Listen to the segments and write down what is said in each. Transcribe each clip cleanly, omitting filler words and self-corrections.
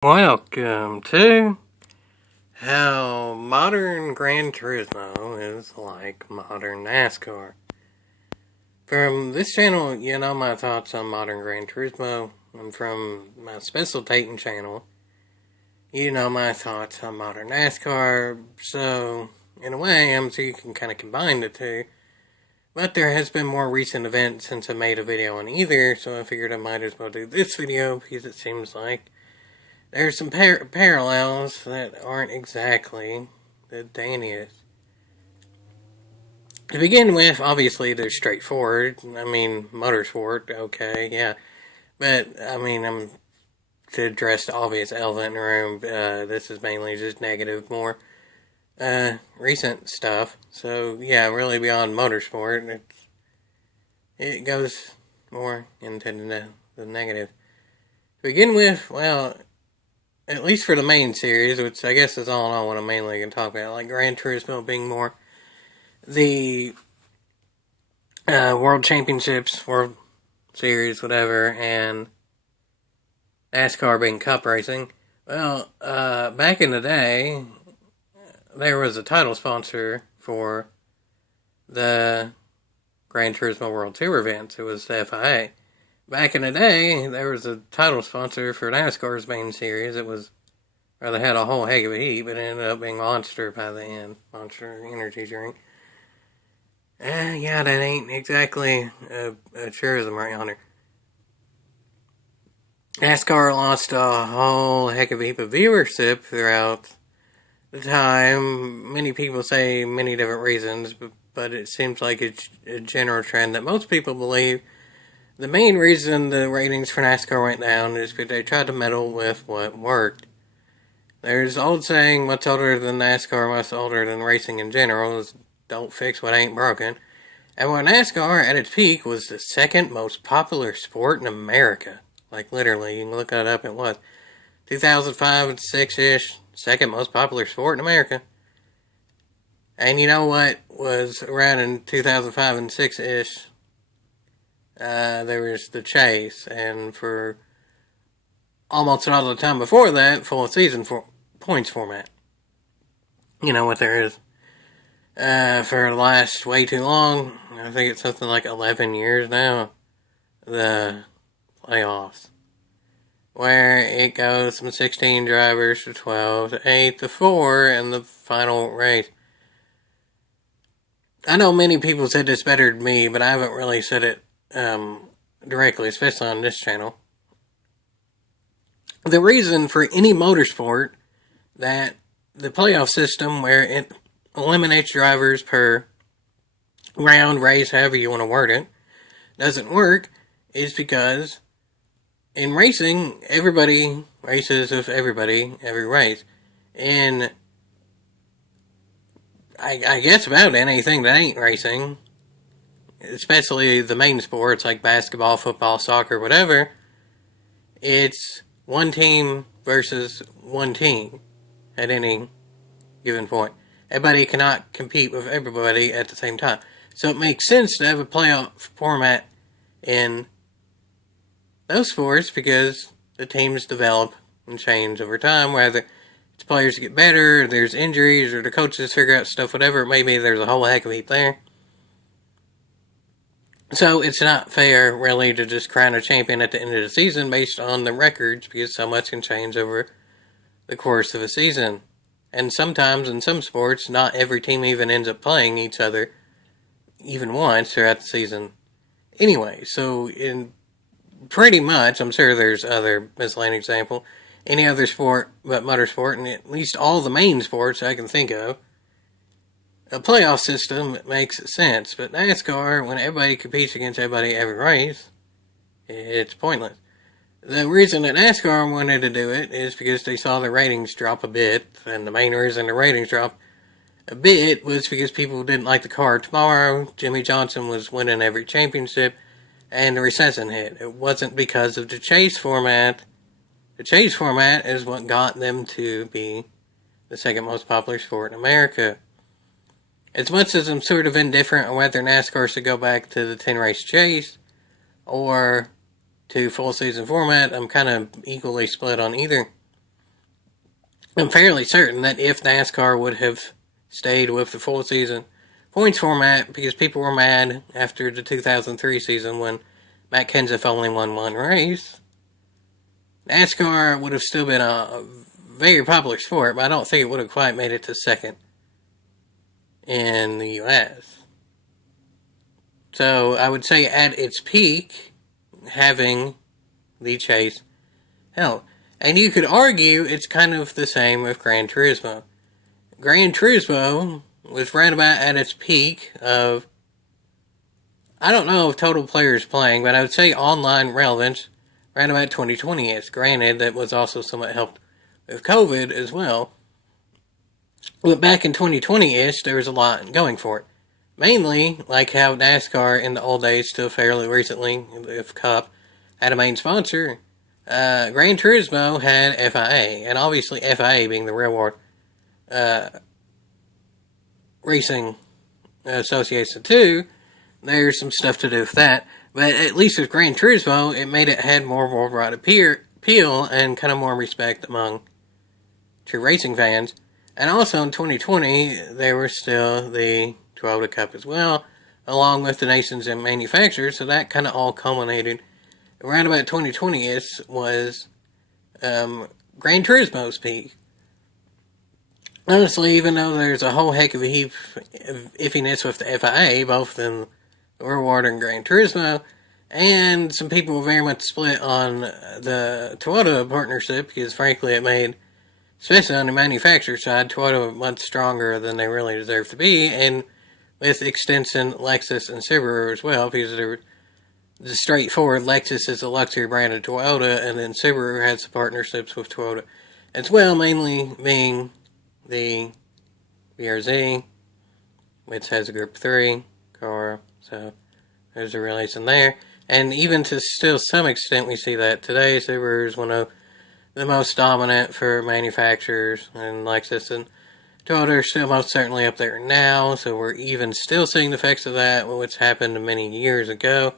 Welcome to how modern Gran Turismo is like modern NASCAR. From this channel, you know my thoughts on modern Gran Turismo, and from my Special Titan channel, you know my thoughts on modern NASCAR. So, in a way, I'm sure you can kind of combine the two. But there has been more recent events since I made a video on either, so I figured I might as well do this video because it seems like there's some parallels that aren't exactly the dandiest. To begin with, obviously, they're straightforward. I mean, motorsport, okay, yeah. But, I'm to address the obvious elephant in the room. This is mainly just negative, more recent stuff. So, yeah, really beyond motorsport, it goes more into the negative. To begin with, well, at least for the main series, which I guess is all in all what I'm mainly going to talk about, like Gran Turismo being more the World Championships, World Series, whatever, and NASCAR being Cup racing. Well, back in the day, there was a title sponsor for the Gran Turismo World Tour events. It was the FIA. Back in the day, there was a title sponsor for NASCAR's main series. It was, or they had a whole heck of a heap, but it ended up being Monster by the end. Monster Energy Drink. Yeah, that ain't exactly a tourism right yonder. NASCAR lost a whole heck of a heap of viewership throughout the time. Many people say many different reasons, but it seems like it's a general trend that most people believe. The main reason the ratings for NASCAR went down is because they tried to meddle with what worked. There's an old saying, what's older than NASCAR, what's older than racing in general, is don't fix what ain't broken. And when NASCAR, at its peak, was the second most popular sport in America. Like, literally, you can look that up, it was. 2005 and 6-ish, second most popular sport in America. And you know what was around in 2005 and 6-ish? There was the chase, and for almost all the time before that, full season points format. You know what there is. For the last way too long, I think it's something like 11 years now, the playoffs, where it goes from 16 drivers to 12 to 8 to 4 in the final race. I know many people said this better than me, but I haven't really said it directly, especially on this channel. The reason for any motorsport that the playoff system, where it eliminates drivers per round, race, however you want to word it, doesn't work, is because in racing, everybody races with everybody every race. And I guess about anything that ain't racing, especially the main sports like basketball, football, soccer, whatever, it's one team versus one team at any given point. Everybody cannot compete with everybody at the same time. So it makes sense to have a playoff format in those sports because the teams develop and change over time, whether it's players get better, or there's injuries, or the coaches figure out stuff, whatever it may be, there's a whole heck of a heap there. So it's not fair, really, to just crown a champion at the end of the season based on the records, because so much can change over the course of a season. And sometimes, in some sports, not every team even ends up playing each other even once throughout the season. Anyway, so in pretty much, I'm sure there's other miscellaneous example, any other sport but motorsport, and at least all the main sports I can think of, a playoff system makes sense, but NASCAR, when everybody competes against everybody every race, it's pointless. The reason that NASCAR wanted to do it is because they saw the ratings drop a bit, and the main reason the ratings dropped a bit was because people didn't like the car tomorrow. Jimmy Johnson was winning every championship, and the recession hit. It wasn't because of the chase format. The chase format is what got them to be the second most popular sport in America. As much as I'm sort of indifferent on whether NASCAR should go back to the 10-race chase or to full season format, I'm kind of equally split on either. I'm fairly certain that if NASCAR would have stayed with the full season points format, because people were mad after the 2003 season when Matt Kenseth only won one race, NASCAR would have still been a very popular sport, but I don't think it would have quite made it to second in the U.S. So I would say at its peak, having the chase helped. And you could argue it's kind of the same with Gran Turismo. Gran Turismo was right about at its peak of, I don't know of total players playing, but I would say online relevance right about 2020-ish. Granted, that was also somewhat helped with COVID as well. But back in 2020-ish, there was a lot going for it. Mainly, like how NASCAR in the old days, still fairly recently, if Cup, had a main sponsor, Gran Turismo had FIA, and obviously FIA being the Railroad Racing Association too, there's some stuff to do with that. But at least with Gran Turismo, it made it had more worldwide appeal and kind of more respect among true racing fans. And also in 2020, there was still the Toyota Cup as well, along with the nations and manufacturers, so that kind of all culminated. Around about 2020-ish was Gran Turismo's peak. Honestly, even though there's a whole heck of a heap of iffiness with the FIA, both in the World and Gran Turismo, and some people were very much split on the Toyota partnership, because frankly it made, especially on the manufacturer side, Toyota much stronger than they really deserve to be, and with extension Lexus and Subaru as well, because they're the straightforward Lexus is a luxury brand of Toyota, and then Subaru has some partnerships with Toyota as well, mainly being the BRZ, which has a Group 3 car, so there's a relation there. And even to still some extent, we see that today, Subaru is one of the most dominant for manufacturers, and Lexus and Toyota are still most certainly up there now, so we're even still seeing the effects of that, which happened many years ago.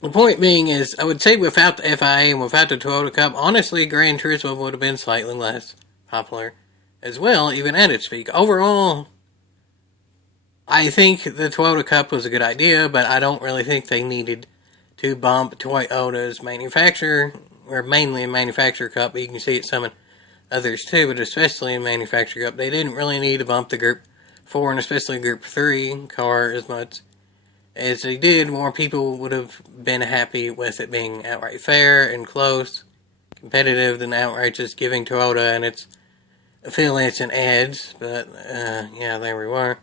The point being is, I would say without the FIA and without the Toyota Cup, honestly, Gran Turismo would have been slightly less popular as well, even at its peak. Overall, I think the Toyota Cup was a good idea, but I don't really think they needed to bump Toyota's manufacturer, or mainly a manufacturer cup, but you can see it some in others too, but especially in manufacturer cup, they didn't really need to bump the Group 4 and especially Group 3 car as much as they did. More people would have been happy with it being outright fair and close, competitive, than outright just giving Toyota and its affiliates an edge. But yeah, there we were.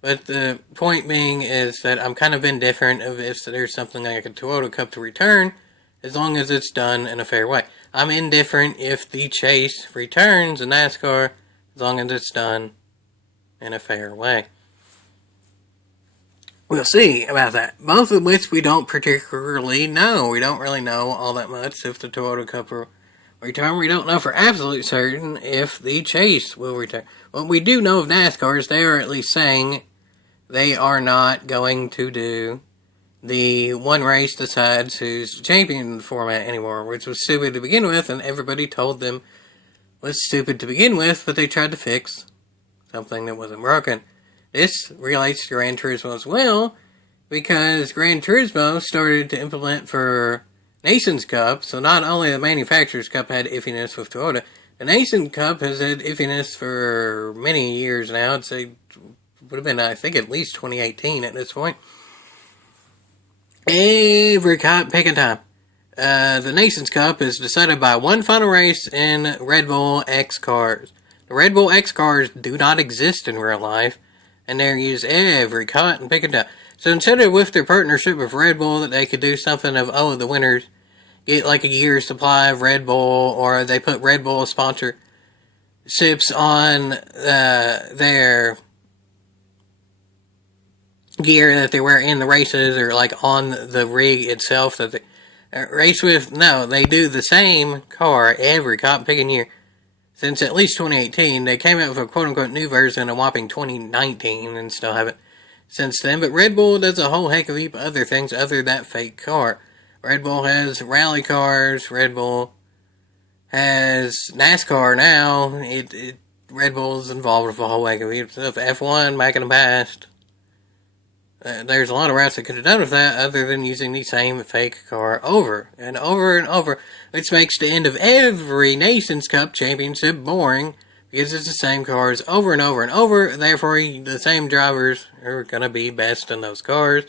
But the point being is that I'm kind of indifferent of if there's something like a Toyota Cup to return, as long as it's done in a fair way. I'm indifferent if the chase returns in NASCAR, as long as it's done in a fair way. We'll see about that. Both of which we don't particularly know. We don't really know all that much if the Toyota Cup will return. We don't know for absolute certain if the chase will return. What we do know of NASCAR is they are at least saying they are not going to do the one race decides who's champion format anymore, which was stupid to begin with, and everybody told them was stupid to begin with, but they tried to fix something that wasn't broken. This relates to Gran Turismo as well, because Gran Turismo started to implement for Nations Cup, so not only the Manufacturers Cup had iffiness with Toyota, the Nations Cup has had iffiness for many years now. I'd say would have been, I think, at least 2018 at this point. Every pick a time. The Nations Cup is decided by one final race in Red Bull X cars. The Red Bull X cars do not exist in real life, and they're used every cut and pick a time. So instead of with their partnership with Red Bull that they could do something of, oh, the winners get like a year's supply of Red Bull, or they put Red Bull sponsorships on their gear that they wear in the races, or like on the rig itself that they race with. No, they do the same car every cotton picking year since at least 2018. They came out with a quote-unquote new version in a whopping 2019 and still haven't since then. But Red Bull does a whole heck of a heap of other things other than that fake car. Red Bull has rally cars. Red Bull has NASCAR now. Red Bull's involved with a whole whack of stuff. F1 back in the past. There's a lot of routes they could have done with that other than using the same fake car over and over and over, which makes the end of every Nations Cup championship boring because it's the same cars over and over and over. Therefore, the same drivers are going to be best in those cars.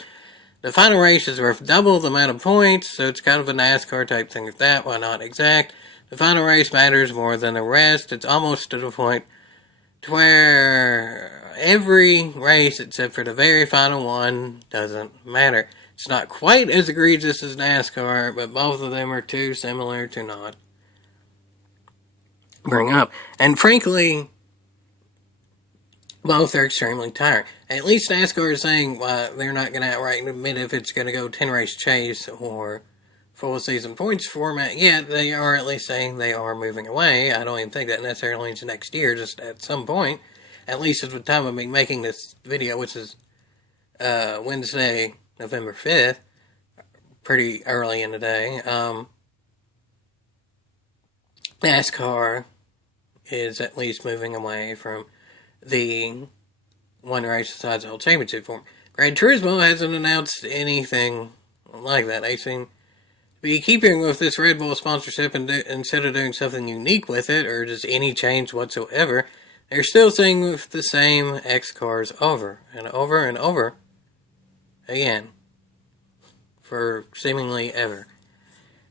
The final race is worth double the amount of points, so it's kind of a NASCAR type thing with that, while not exact. The final race matters more than the rest. It's almost to the point to where every race except for the very final one doesn't matter. It's not quite as egregious as NASCAR, but both of them are too similar to not bring up. And frankly, both are extremely tiring. At least NASCAR is saying they're not going to outright admit if it's going to go 10-race chase or full season points format. Yet they are at least saying they are moving away. I don't even think that necessarily means next year, just at some point. At least at the time of me making this video, which is Wednesday, November 5th, pretty early in the day. NASCAR is at least moving away from the one race decides the whole championship form. Gran Turismo hasn't announced anything like that. They seem to be keeping with this Red Bull sponsorship and instead of doing something unique with it or just any change whatsoever, they're still saying with the same X cars over and over and over again for seemingly ever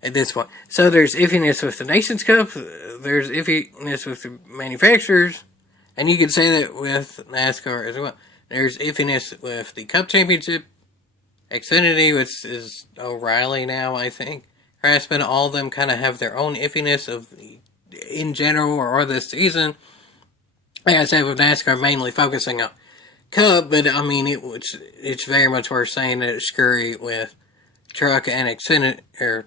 at this point. So there's iffiness with the Nations Cup, there's iffiness with the manufacturers, and you could say that with NASCAR as well. There's iffiness with the Cup Championship, Xfinity, which is O'Reilly now, I think. Craftsman, all of them kind of have their own iffiness of in general or this season. Like I said, with NASCAR mainly focusing on Cup, but I mean, it's very much worth saying that it's scurry with Truck and Xfinity, or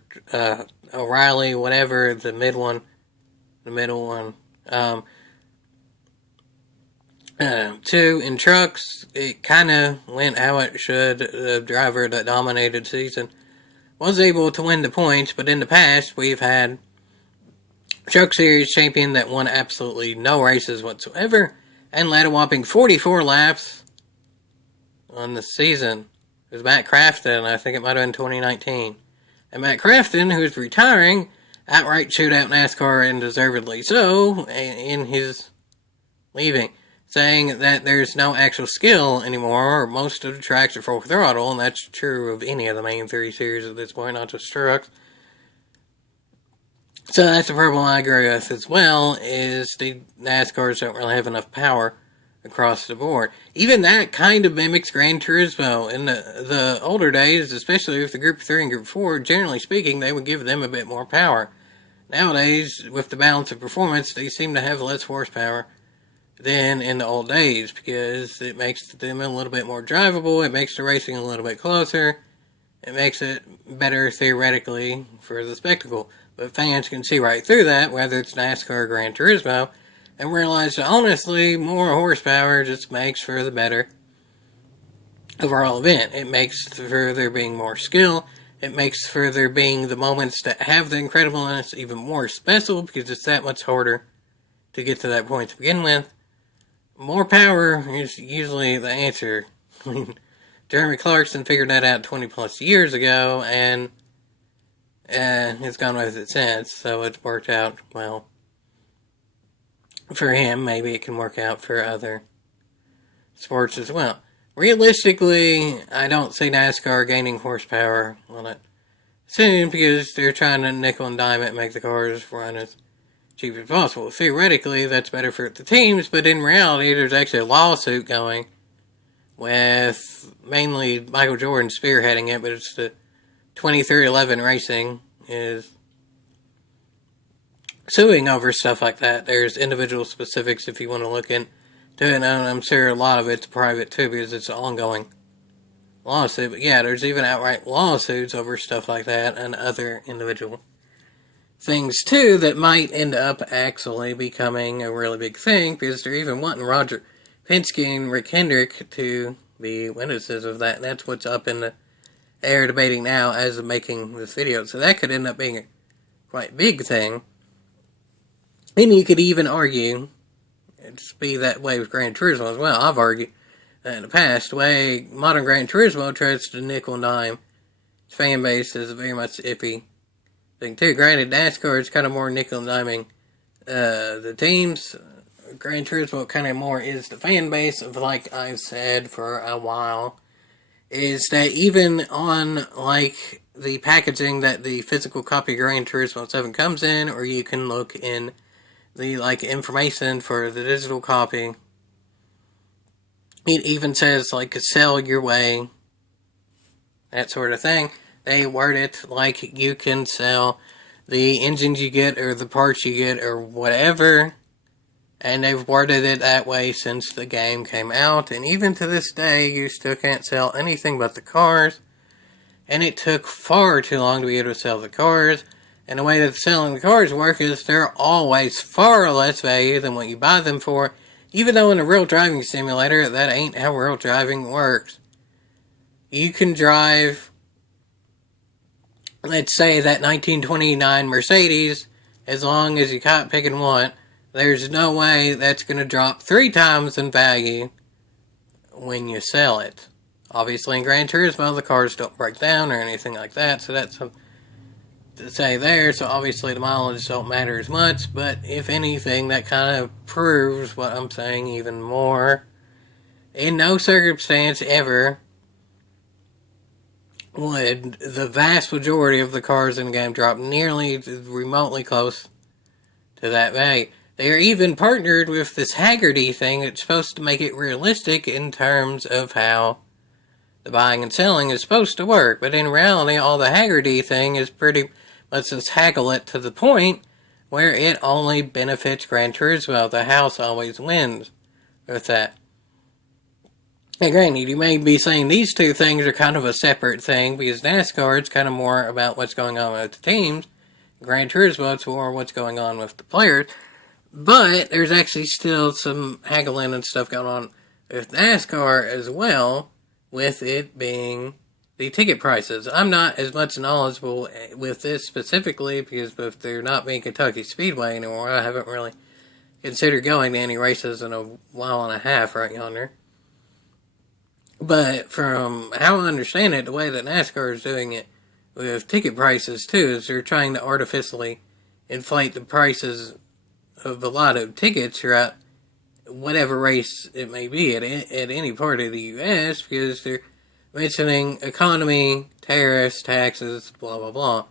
O'Reilly, whatever, the middle one. Two, in trucks, it kind of went how it should. The driver that dominated the season was able to win the points, but in the past, we've had Truck Series champion that won absolutely no races whatsoever and led a whopping 44 laps on the season. It was Matt Crafton, I think it might have been 2019. And Matt Crafton, who's retiring, outright chewed out NASCAR, and deservedly so, in his leaving, saying that there's no actual skill anymore. Most of the tracks are full throttle, and that's true of any of the main three series at this point, not just trucks. So that's the problem I agree with as well, is the NASCARs don't really have enough power across the board. Even that kind of mimics Gran Turismo. In the older days, especially with the Group 3 and Group 4, generally speaking, they would give them a bit more power. Nowadays, with the balance of performance, they seem to have less horsepower than in the old days, because it makes them a little bit more drivable, it makes the racing a little bit closer, it makes it better theoretically for the spectacle. But fans can see right through that, whether it's NASCAR or Gran Turismo, and realize that honestly, more horsepower just makes for the better overall event. It makes for there being more skill, it makes for there being the moments that have the incredibleness even more special, because it's that much harder to get to that point to begin with. More power is usually the answer. I mean, Jeremy Clarkson figured that out 20 plus years ago, and it's gone with it since, so it's worked out well for him. Maybe it can work out for other sports as well. Realistically, I don't see NASCAR gaining horsepower on it soon, because they're trying to nickel and dime it and make the cars run as cheap as possible. Theoretically, that's better for the teams, but in reality, there's actually a lawsuit going with mainly Michael Jordan spearheading it, but it's the 2311 Racing is suing over stuff like that. There's individual specifics if you want to look into it, and I'm sure a lot of it's private too, because it's an ongoing lawsuit. But yeah, there's even outright lawsuits over stuff like that and other individual things too that might end up actually becoming a really big thing, because they're even wanting Roger Penske and Rick Hendrick to be witnesses of that, and that's what's up in the air debating now as of making this video. So that could end up being a quite big thing And you could even argue, it's be that way with Gran Turismo as well. I've argued that in the past, the way modern Gran Turismo tries to nickel and dime its fan base is a very much iffy thing too. Granted, NASCAR is kind of more nickel and diming the teams. Gran Turismo kind of more is the fan base of, like I've said for a while, is that even on like the packaging that the physical copy of Gran Turismo 7 comes in, or you can look in the like information for the digital copy, it even says like sell your way, that sort of thing. They word it like you can sell the engines you get or the parts you get or whatever, and they've worded it that way since the game came out, and even to this day you still can't sell anything but the cars, and it took far too long to be able to sell the cars. And the way that selling the cars work is they're always far less value than what you buy them for, even though in a real driving simulator, that ain't how real driving works. You can drive, let's say, that 1929 Mercedes, as long as you caught picking one, there's no way that's going to drop 3 times in value when you sell it. Obviously, in Gran Turismo, the cars don't break down or anything like that, so that's to say there, so obviously the mileage don't matter as much, but if anything, that kind of proves what I'm saying even more. In no circumstance ever would the vast majority of the cars in the game drop nearly remotely close to that value. They are even partnered with this Haggerty thing that's supposed to make it realistic in terms of how the buying and selling is supposed to work, but in reality, all the Haggerty thing is pretty. Let's just haggle it to the point where it only benefits Gran Turismo. The house always wins with that. And granted, you may be saying these two things are kind of a separate thing, because NASCAR is kind of more about what's going on with the teams. Gran Turismo, it's more what's going on with the players. But there's actually still some haggling and stuff going on with NASCAR as well, with it being the ticket prices. I'm not as much knowledgeable with this specifically, because with there not being Kentucky Speedway anymore, I haven't really considered going to any races in a while and a half right yonder. But from how I understand it, the way that NASCAR is doing it with ticket prices too, is they're trying to artificially inflate the prices of a lot of tickets throughout whatever race it may be at any part of the U.S., because they're mentioning economy, tariffs, taxes, blah, blah, blah.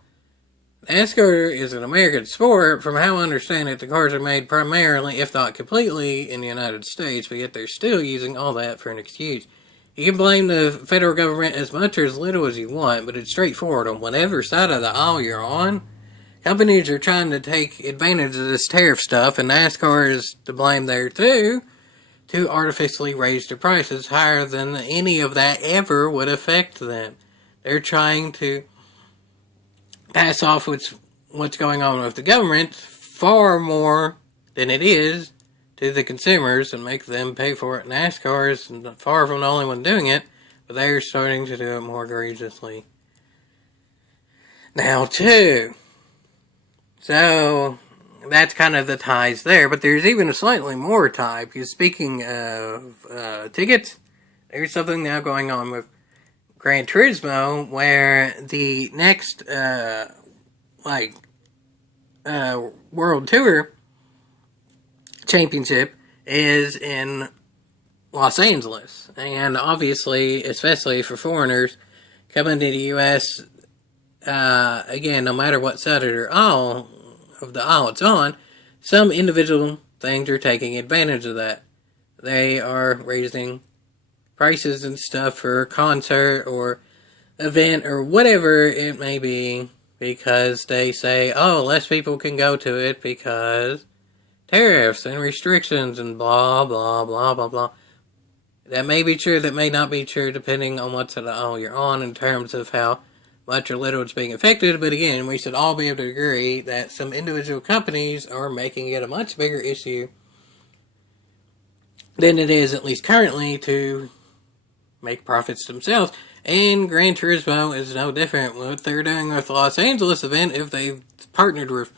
NASCAR is an American sport. From how I understand it, the cars are made primarily, if not completely, in the United States, but yet they're still using all that for an excuse. You can blame the federal government as much or as little as you want, but it's straightforward. On whatever side of the aisle you're on, companies are trying to take advantage of this tariff stuff, and NASCAR is to blame there too, to artificially raise their prices higher than any of that ever would affect them. They're trying to pass off what's going on with the government far more than it is to the consumers and make them pay for it. NASCAR is far from the only one doing it, but they're starting to do it more egregiously now too. So that's kind of the ties there, but there's even a slightly more tie, because speaking of tickets, there's something now going on with Gran Turismo where the next World Tour Championship is in Los Angeles, and obviously, especially for foreigners coming to the U.S., again, no matter what side of the aisle it's on, some individual things are taking advantage of that. They are raising prices and stuff for a concert or event or whatever it may be, because they say, oh, less people can go to it because tariffs and restrictions and blah, blah, blah, blah, blah. That may be true, that may not be true, depending on what side of the aisle you're on in terms of how much or little it's being affected. But again, we should all be able to agree that some individual companies are making it a much bigger issue than it is, at least currently, to make profits themselves. And Gran Turismo is no different. What they're doing with the Los Angeles event, if they've partnered with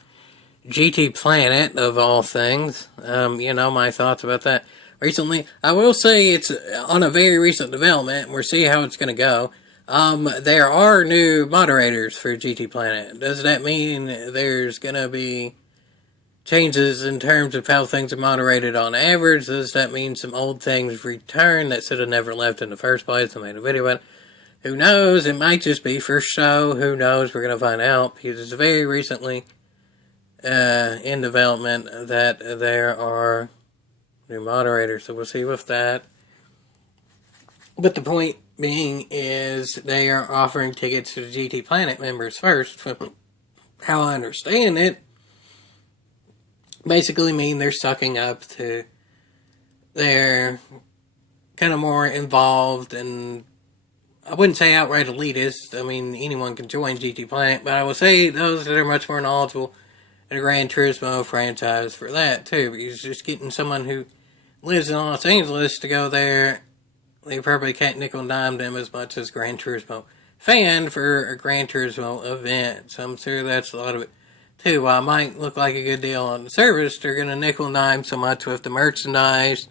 GT Planet, of all things. My thoughts about that. Recently, I will say it's on a very recent development. We'll see how it's going to go. There are new moderators for GT Planet. Does that mean there's going to be changes in terms of how things are moderated on average? Does that mean some old things return that should have never left in the first place? I made a video about it. Who knows? It might just be for show. Who knows? We're going to find out, because it's very recently in development that there are new moderators, so we'll see with that. But the point being is they are offering tickets to the GT Planet members first. From how I understand it, basically mean they're sucking up to their kind of more involved, and I wouldn't say outright elitist. I mean, anyone can join GT Planet, but I will say those that are much more knowledgeable in the Gran Turismo franchise for that too, because just getting someone who lives in Los Angeles to go there, they probably can't nickel and dime them as much as Gran Turismo fan for a Gran Turismo event. So I'm sure that's a lot of it too. While it might look like a good deal on the service, they're going to nickel and dime so much with the merchandise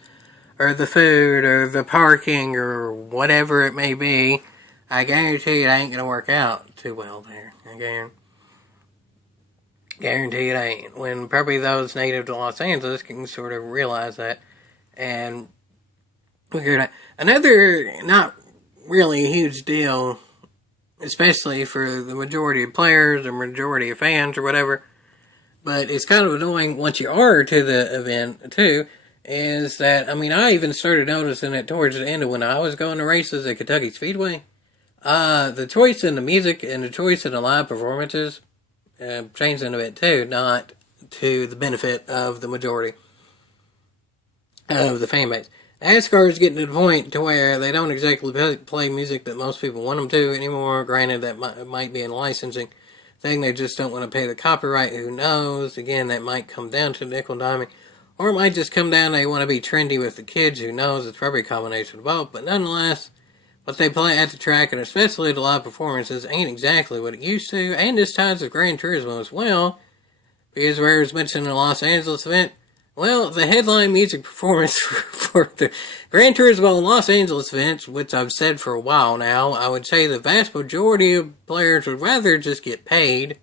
or the food or the parking or whatever it may be. I guarantee it ain't going to work out too well there. I guarantee it ain't. When probably those native to Los Angeles can sort of realize that and figure it out. Another not really huge deal, especially for the majority of players or majority of fans or whatever, but it's kind of annoying once you are to the event too, is that, I even started noticing it towards the end of when I was going to races at Kentucky Speedway. The choice in the music and the choice in the live performances changed into it too, not to the benefit of the majority of the fan base. NASCAR is getting to the point to where they don't exactly play music that most people want them to anymore. Granted, that might be a licensing thing. They just don't want to pay the copyright. Who knows? Again, that might come down to nickel and diming. Or it might just come down they want to be trendy with the kids. Who knows? It's probably a combination of both. But nonetheless, what they play at the track, and especially the live performances, ain't exactly what it used to. And this ties with Gran Turismo as well. Because where it was mentioned in the Los Angeles event, well, the headline music performance for the Gran Turismo and Los Angeles events, which I've said for a while now, I would say the vast majority of players would rather just get paid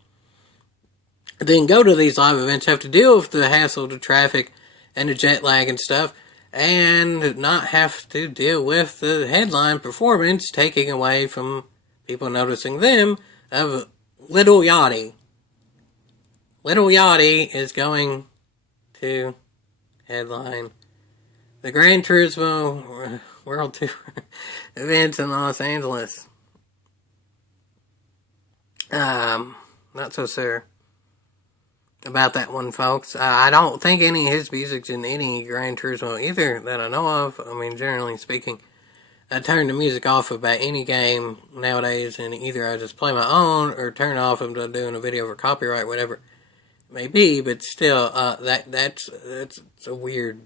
than go to these live events, have to deal with the hassle of the traffic and the jet lag and stuff, and not have to deal with the headline performance taking away from people noticing them of Little Yachty. Little Yachty is going to headline the Gran Turismo World Tour events in Los Angeles. Not so sure about that one, folks. I don't think any of his music's in any Gran Turismo either that I know of. Generally speaking, I turn the music off about any game nowadays, and either I just play my own or turn it off if I'm doing a video for copyright, whatever it may be. But still, that's a weird.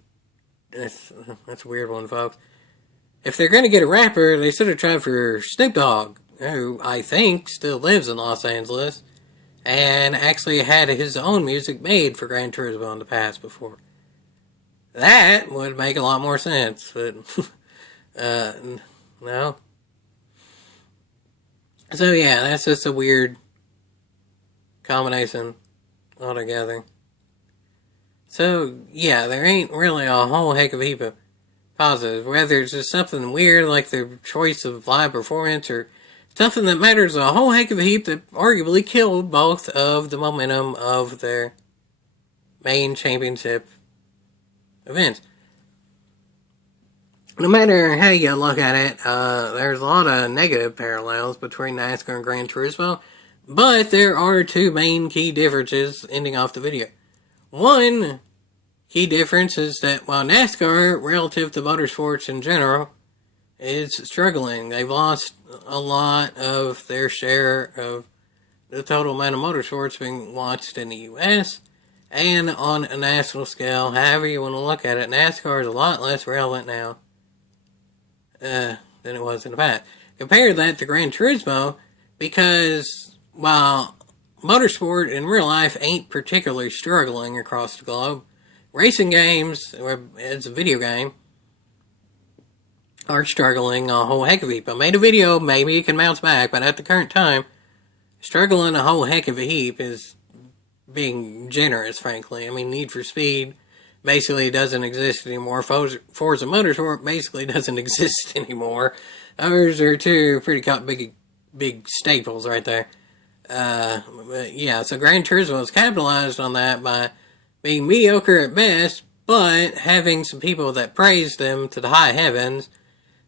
That's a weird one, folks. If they're going to get a rapper, they should have tried for Snoop Dogg, who I think still lives in Los Angeles, and actually had his own music made for Gran Turismo in the past before. That would make a lot more sense, but no. So yeah, that's just a weird combination altogether. So yeah, there ain't really a whole heck of a heap of positives. Whether it's just something weird like the choice of live performance or something that matters a whole heck of a heap that arguably killed both of the momentum of their main championship events. No matter how you look at it, there's a lot of negative parallels between NASCAR and Gran Turismo, but there are two main key differences ending off the video. One key difference is that while NASCAR, relative to motorsports in general, is struggling, they've lost a lot of their share of the total amount of motorsports being watched in the U.S. and on a national scale. However you want to look at it, NASCAR is a lot less relevant now than it was in the past. Compare that to Gran Turismo, because while motorsport in real life ain't particularly struggling across the globe. Racing games, or it's a video game, are struggling a whole heck of a heap. I made a video, maybe it can bounce back, but at the current time, struggling a whole heck of a heap is being generous, frankly. I mean, Need for Speed basically doesn't exist anymore. Forza Motorsport basically doesn't exist anymore. Those are two pretty big staples right there. But yeah, so Gran Turismo has capitalized on that by being mediocre at best, but having some people that praise them to the high heavens,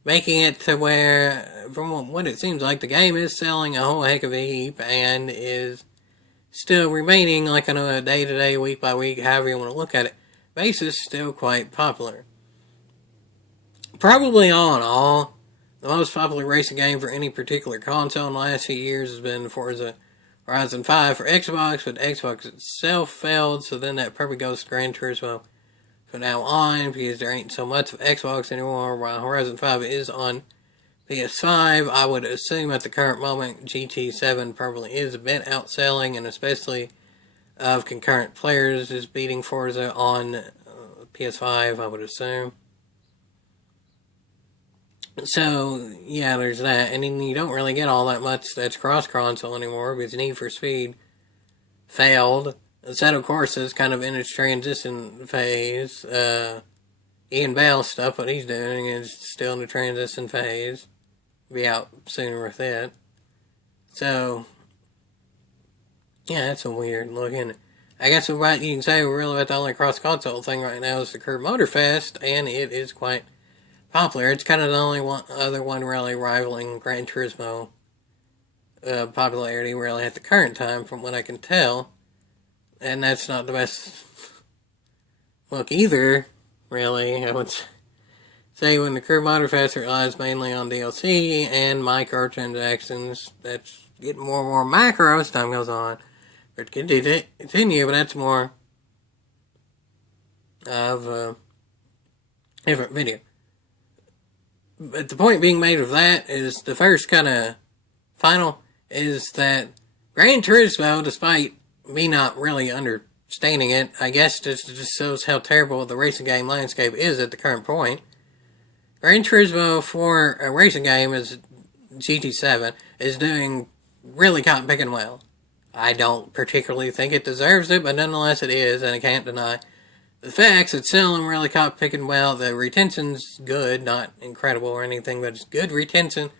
making it to where, from what it seems like, the game is selling a whole heck of a heap and is still remaining, like on a day-to-day, week-by-week, however you want to look at it, basis, still quite popular. Probably all in all, the most popular racing game for any particular console in the last few years has been Forza Horizon 5 for Xbox, but Xbox itself failed, so then that probably goes to Gran Turismo from now on, because there ain't so much of Xbox anymore, while Horizon 5 is on PS5. I would assume at the current moment GT7 probably is a bit outselling, and especially of concurrent players is beating Forza on PS5, I would assume. So, yeah, there's that. And then you don't really get all that much that's cross-console anymore, because Need for Speed failed. Assetto Corsa is kind of in its transition phase. Ian Bell's stuff, what he's doing, is still in the transition phase. Be out sooner with it. So, yeah, that's a weird look, isn't it? I guess you can say we're really about the only cross-console thing right now is the Curb Motorfest, and it is quite popular. It's kind of the only other one really rivaling Gran Turismo popularity really at the current time, from what I can tell. And that's not the best look either, really. I would say when the Curb Motorfest relies mainly on DLC and microtransactions, that's getting more and more macro as time goes on. But continue, but that's more of a different video. But the point being made of that is the first kind of final is that Gran Turismo, despite me not really understanding it, I guess just shows how terrible the racing game landscape is at the current point. Gran Turismo for a racing game is GT7 is doing really cotton picking well. I don't particularly think it deserves it, but nonetheless it is, and I can't deny the facts. It's selling really caught picking well. The retention's good, not incredible or anything, but it's good retention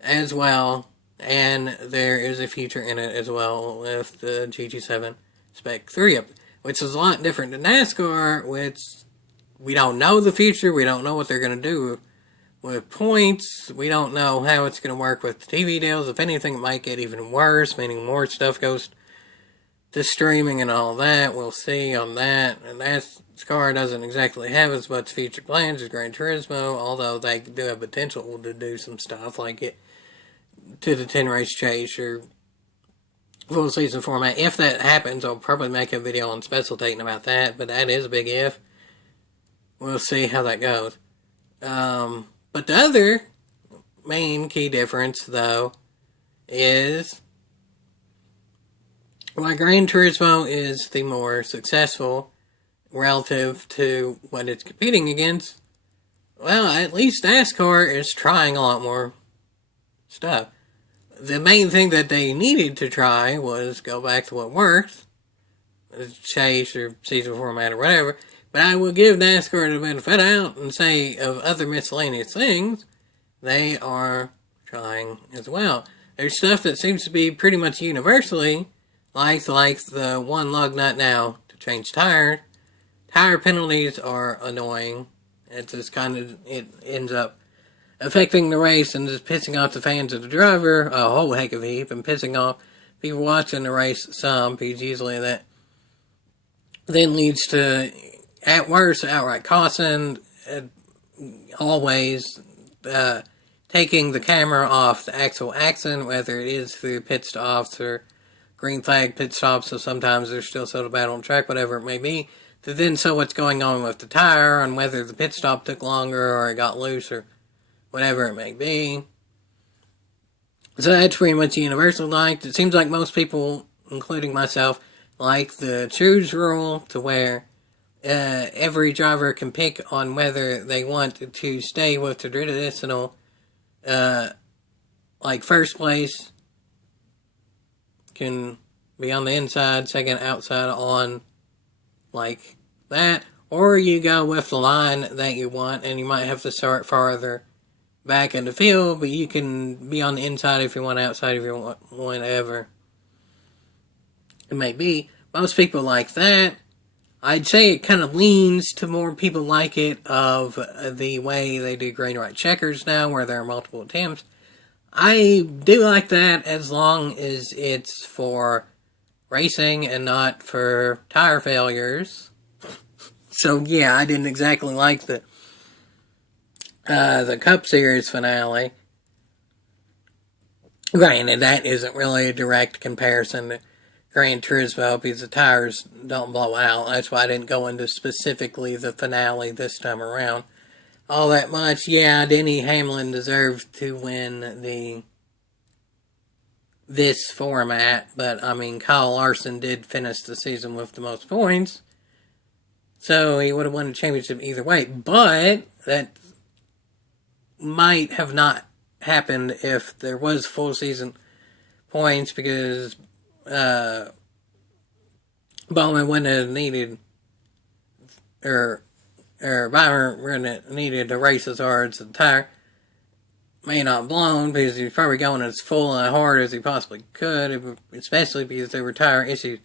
as well. And there is a future in it as well with the GT7 Spec 3 up, which is a lot different than NASCAR, which we don't know the future. We don't know what they're going to do with points. We don't know how it's going to work with the TV deals. If anything, it might get even worse, meaning more stuff goes to streaming and all that. We'll see on that. And NASCAR doesn't exactly have as much future plans as Gran Turismo, although they do have potential to do some stuff like it to the 10 race chase or full season format. If that happens, I'll probably make a video on speculating about that, but that is a big if. We'll see how that goes. But the other main key difference, though, is why Gran Turismo is the more successful relative to what it's competing against. Well, at least NASCAR is trying a lot more stuff. The main thing that they needed to try was go back to what worked, chase or season format or whatever. But I will give NASCAR the benefit out and say of other miscellaneous things, they are trying as well. There's stuff that seems to be pretty much universally, like the one lug nut now to change tires. Tire penalties are annoying. It's just it ends up affecting the race and just pissing off the fans of the driver a whole heck of a heap, and pissing off people watching the race some, because usually that then leads to, at worst, outright caution, always taking the camera off the actual accident, whether it is through pit stops or green flag pit stops, so sometimes there's still sort of bad on track, whatever it may be, to then show what's going on with the tire, and whether the pit stop took longer or it got loose or whatever it may be. So that's pretty much universal liked. It seems like most people including myself, like the choose rule to where every driver can pick on whether they want to stay with the traditional, like first place can be on the inside, second outside on like that, or you go with the line that you want, and you might have to start farther back in the field, but you can be on the inside if you want, outside if you want, whatever it may be. Most people like that. I'd say it kind of leans to more people like it of the way they do green white checkers now, where there are multiple attempts. I do like that as long as it's for racing and not for tire failures. So yeah, I didn't exactly like the Cup Series finale. Granted, that isn't really a direct comparison to Gran Turismo because the tires don't blow out. That's why I didn't go into specifically the finale this time around all that much. Yeah, Denny Hamlin deserved to win this format, but I mean, Kyle Larson did finish the season with the most points, so he would have won the championship either way. But that might have not happened if there was full season points, because Bowman wouldn't have needed, or Byron wouldn't have needed to race as hard as the tire may not have blown, because he's probably going as full and hard as he possibly could, especially because there were tire issues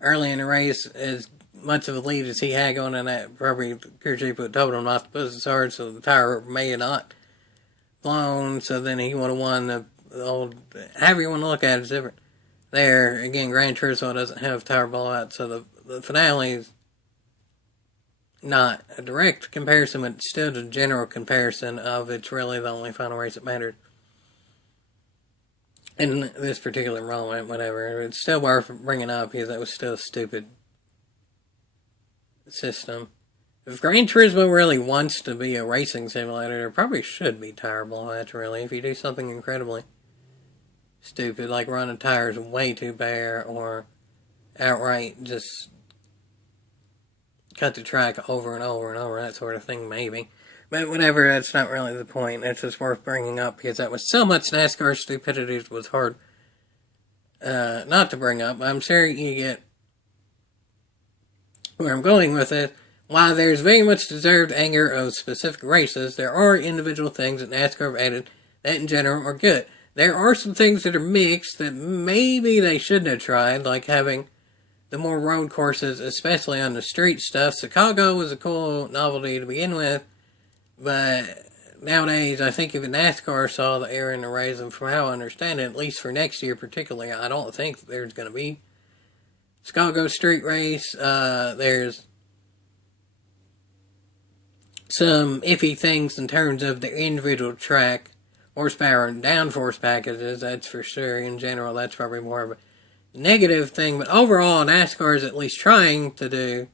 early in the race. As much of a lead as he had going in that, probably crew chief would have told him not to push as hard, so the tire may have not blown, so then he would have won the old, however you want to look at it, is different. There, again, Gran Turismo doesn't have tire blowout, so the finale is not a direct comparison, but it's still a general comparison of it's really the only final race that mattered in this particular moment, whatever. It's still worth bringing up because that was still a stupid system. If Gran Turismo really wants to be a racing simulator, there probably should be tire blowouts, really, if you do something incredibly stupid, like running tires way too bare, or outright just cut the track over and over and over, that sort of thing, maybe. But whatever, that's not really the point. It's just worth bringing up, because that was so much NASCAR stupidity, it was hard not to bring up. I'm sure you get where I'm going with it. While there's very much deserved anger of specific races, there are individual things that NASCAR have added that in general are good. There are some things that are mixed that maybe they shouldn't have tried, like having the more road courses, especially on the street stuff. Chicago was a cool novelty to begin with, but nowadays I think even NASCAR saw the error in the race, and from how I understand it, at least for next year particularly, I don't think that there's going to be Chicago street race. There's some iffy things in terms of the individual track horsepower and downforce packages, that's for sure. In general, that's probably more of a negative thing, but overall, NASCAR is at least trying to do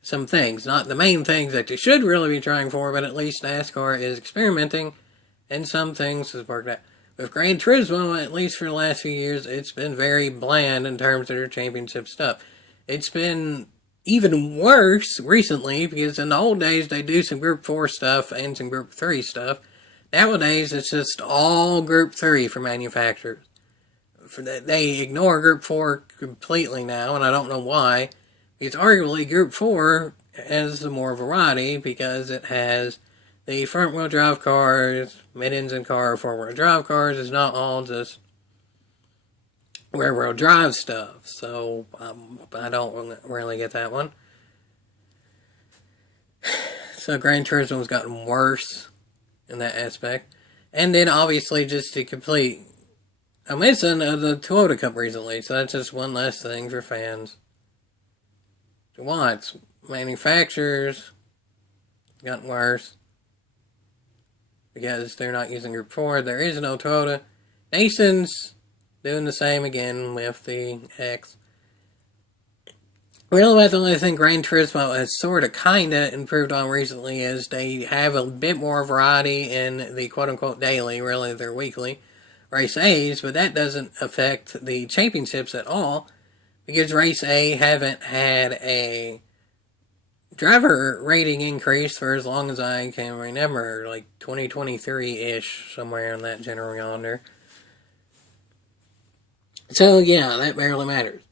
some things. Not the main things that they should really be trying for, but at least NASCAR is experimenting, and some things has worked out. With Gran Turismo, at least for the last few years, it's been very bland in terms of their championship stuff. It's been even worse recently, because in the old days, they do some Group 4 stuff and some Group 3 stuff. Nowadays, it's just all Group 3 for manufacturers. They ignore Group 4 completely now, and I don't know why. Because arguably Group 4 has more variety, because it has the front-wheel drive cars, mid-engine car, four-wheel drive cars. It's not all just rear-wheel drive stuff. So, I don't really get that one. So, Gran Turismo's gotten worse in that aspect. And then, obviously, just the complete omission of the Toyota Cup recently. So, that's just one less thing for fans to watch. Manufacturers gotten worse because they're not using Group 4. There is no Toyota. Nason's doing the same again with the X. Really, the only thing Gran Turismo has sort of kind of improved on recently is they have a bit more variety in the quote-unquote daily, really they're weekly, Race A's, but that doesn't affect the championships at all, because Race A haven't had a driver rating increase for as long as I can remember, like 2023-ish, somewhere in that general yonder. So yeah, that barely matters.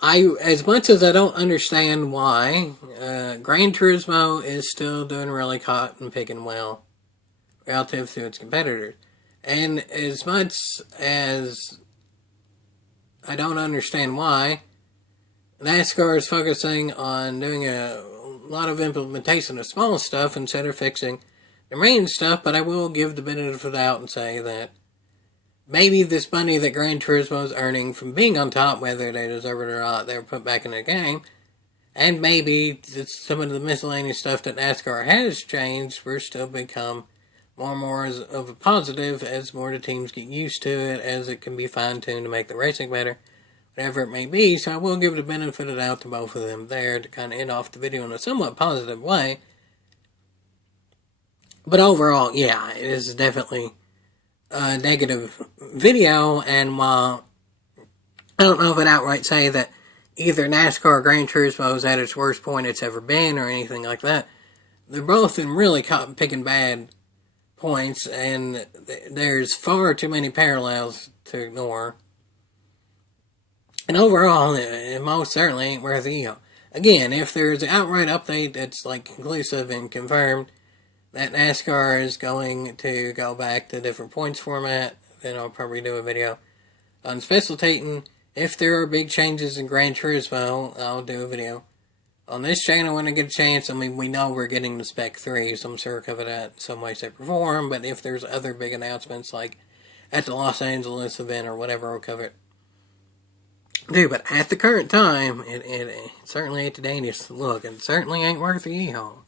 As much as I don't understand why, Gran Turismo is still doing really cotton picking well relative to its competitors. And as much as I don't understand why, NASCAR is focusing on doing a lot of implementation of small stuff instead of fixing the main stuff, but I will give the benefit of the doubt and say that maybe this money that Gran Turismo is earning from being on top, whether they deserve it or not, they're put back in the game. And maybe some of the miscellaneous stuff that NASCAR has changed will still become more and more of a positive as more of the teams get used to it, as it can be fine-tuned to make the racing better, whatever it may be. So I will give the benefit of the doubt to both of them there to kind of end off the video in a somewhat positive way. But overall, yeah, it is definitely a negative video, and while I don't know if I'd outright say that either NASCAR or Gran Turismo is at its worst point it's ever been or anything like that, they're both in really cotton-picking bad points, and there's far too many parallels to ignore. And overall, it most certainly ain't worth the ego. Again, if there's an outright update that's like conclusive and confirmed that NASCAR is going to go back to different points format, then I'll probably do a video on specifying. If there are big changes in Gran Turismo, I'll do a video on this channel when I get a chance. I mean, we know we're getting the Spec 3, so I'm sure I'll cover that in some way, shape, or form. But if there's other big announcements, like at the Los Angeles event or whatever, I'll cover it. Dude, but at the current time, it certainly ain't the dandiest look, and certainly ain't worth the e-haul.